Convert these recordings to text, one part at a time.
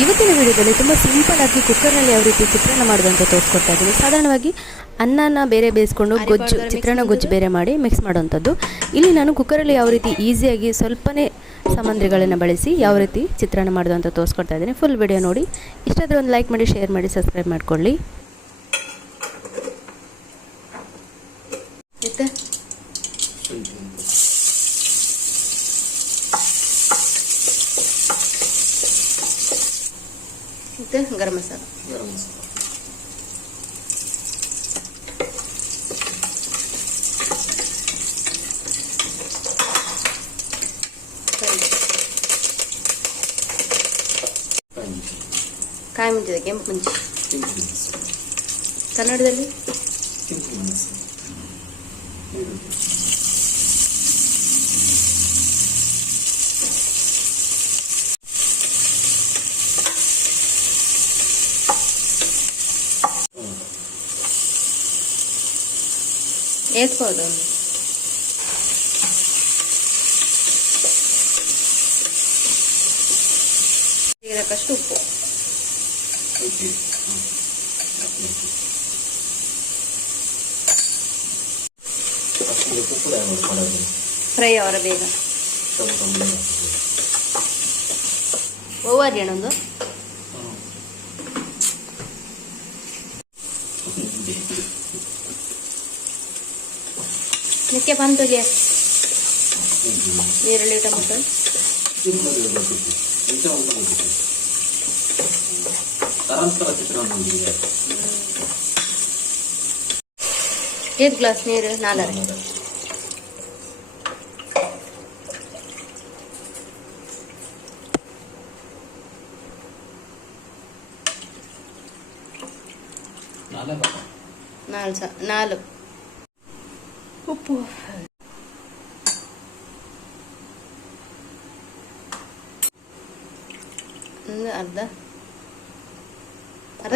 ಇವತ್ತಿನ ವಿಡಿಯೋದಲ್ಲಿ ತುಂಬ ಸಿಂಪಲ್ಲಾಗಿ ಕುಕ್ಕರ್ನಲ್ಲಿ ಯಾವ ರೀತಿ ಚಿತ್ರಾನ್ನ ಮಾಡೋದು ಅಂತ ತೋರಿಸ್ಕೊಡ್ತಾ ಇದ್ದೀನಿ. ಸಾಧಾರಣವಾಗಿ ಅನ್ನನ ಬೇರೆ ಬೇಯಿಸ್ಕೊಂಡು ಗೊಜ್ಜು ಚಿತ್ರಾನ್ನ ಗೊಜ್ಜು ಬೇರೆ ಮಾಡಿ ಮಿಕ್ಸ್ ಮಾಡೋವಂಥದ್ದು. ಇಲ್ಲಿ ನಾನು ಕುಕ್ಕರಲ್ಲಿ ಯಾವ ರೀತಿ ಈಸಿಯಾಗಿ ಸ್ವಲ್ಪನೇ ಸಾಮಗ್ರಿಗಳನ್ನು ಬಳಸಿ ಯಾವ ರೀತಿ ಚಿತ್ರಾನ್ನ ಮಾಡೋದು ಅಂತ ತೋರಿಸ್ಕೊಡ್ತಾ ಇದ್ದೀನಿ. ಫುಲ್ ವಿಡಿಯೋ ನೋಡಿ. ಇಷ್ಟಾದರೆ ಒಂದು ಲೈಕ್ ಮಾಡಿ, ಶೇರ್ ಮಾಡಿ, ಸಬ್ಸ್ಕ್ರೈಬ್ ಮಾಡ್ಕೊಳ್ಳಿ. ಗರಂ ಮಸಾಲ, ಕಾಯಿ ಮುಂಚಿದೆ, ಕೆಂಪು ಮುಂಚಿ, ಕನ್ನಡದಲ್ಲಿ వేసుకోవద్దు. ಇದಕ್ಕಷ್ಟು ಉಪ್ಪು, ಫ್ರೈ ಅವರ ಬೇಗ ಓವರ್ ಏನೊಂದು ನಿಕ್ಕೆ ಬಂತೋಗೆ ಈರುಳ್ಳಿ ಟೊಮೊಟೊ ಏದು ಗ್ಲಾಸ್ ನೀರು? 4. ಉಪ್ಪು, ಅರ್ಧ ಅರ್ಧ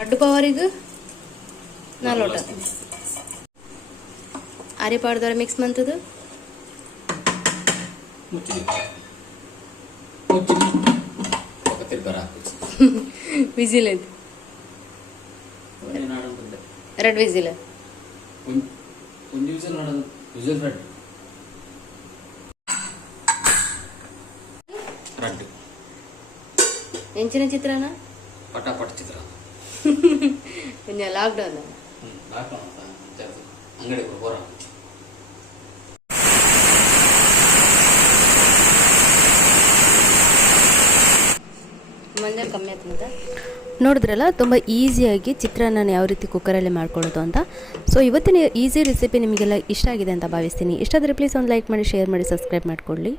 ಅಡ್ಡು ಪವರಿಗೂ 4 ಲೋಟ ಅರೆಪಾಡ್ದವ್ರ ಮಿಕ್ಸ್ ಮಂತದ್ದು ವಿಸಿಲ್ ಐತಿ, 2 ವಿಸಿಲ್. ಎಂಚಿನ ಚಿತ್ರಾನ್ನ ಪಟಾಪಟ ಚಿತ್ರಾನ್ನ ಲಾಕ್ಡೌನ್ ಅಂಗಡಿ ಬರ ಮಂಜಲ್ ಕಮ್ಮಿ ಆಗ್ತದೆ. ನೋಡಿದ್ರಲ್ಲ, ತುಂಬ ಈಸಿಯಾಗಿ ಚಿತ್ರಾನ್ನ ಯಾವ ರೀತಿ ಕುಕ್ಕರಲ್ಲಿ ಮಾಡ್ಕೊಳ್ಳೋದು ಅಂತ. ಸೊ ಇವತ್ತಿನ ಈಸಿ ರೆಸಿಪಿ ನಿಮಗೆಲ್ಲ ಇಷ್ಟ ಆಗಿದೆ ಅಂತ ಭಾವಿಸ್ತೀನಿ. ಇಷ್ಟ ಆದರೆ ಪ್ಲೀಸ್ ಒಂದು ಲೈಕ್ ಮಾಡಿ, ಶೇರ್ ಮಾಡಿ, ಸಬ್ಸ್ಕ್ರೈಬ್ ಮಾಡ್ಕೊಳ್ಳಿ.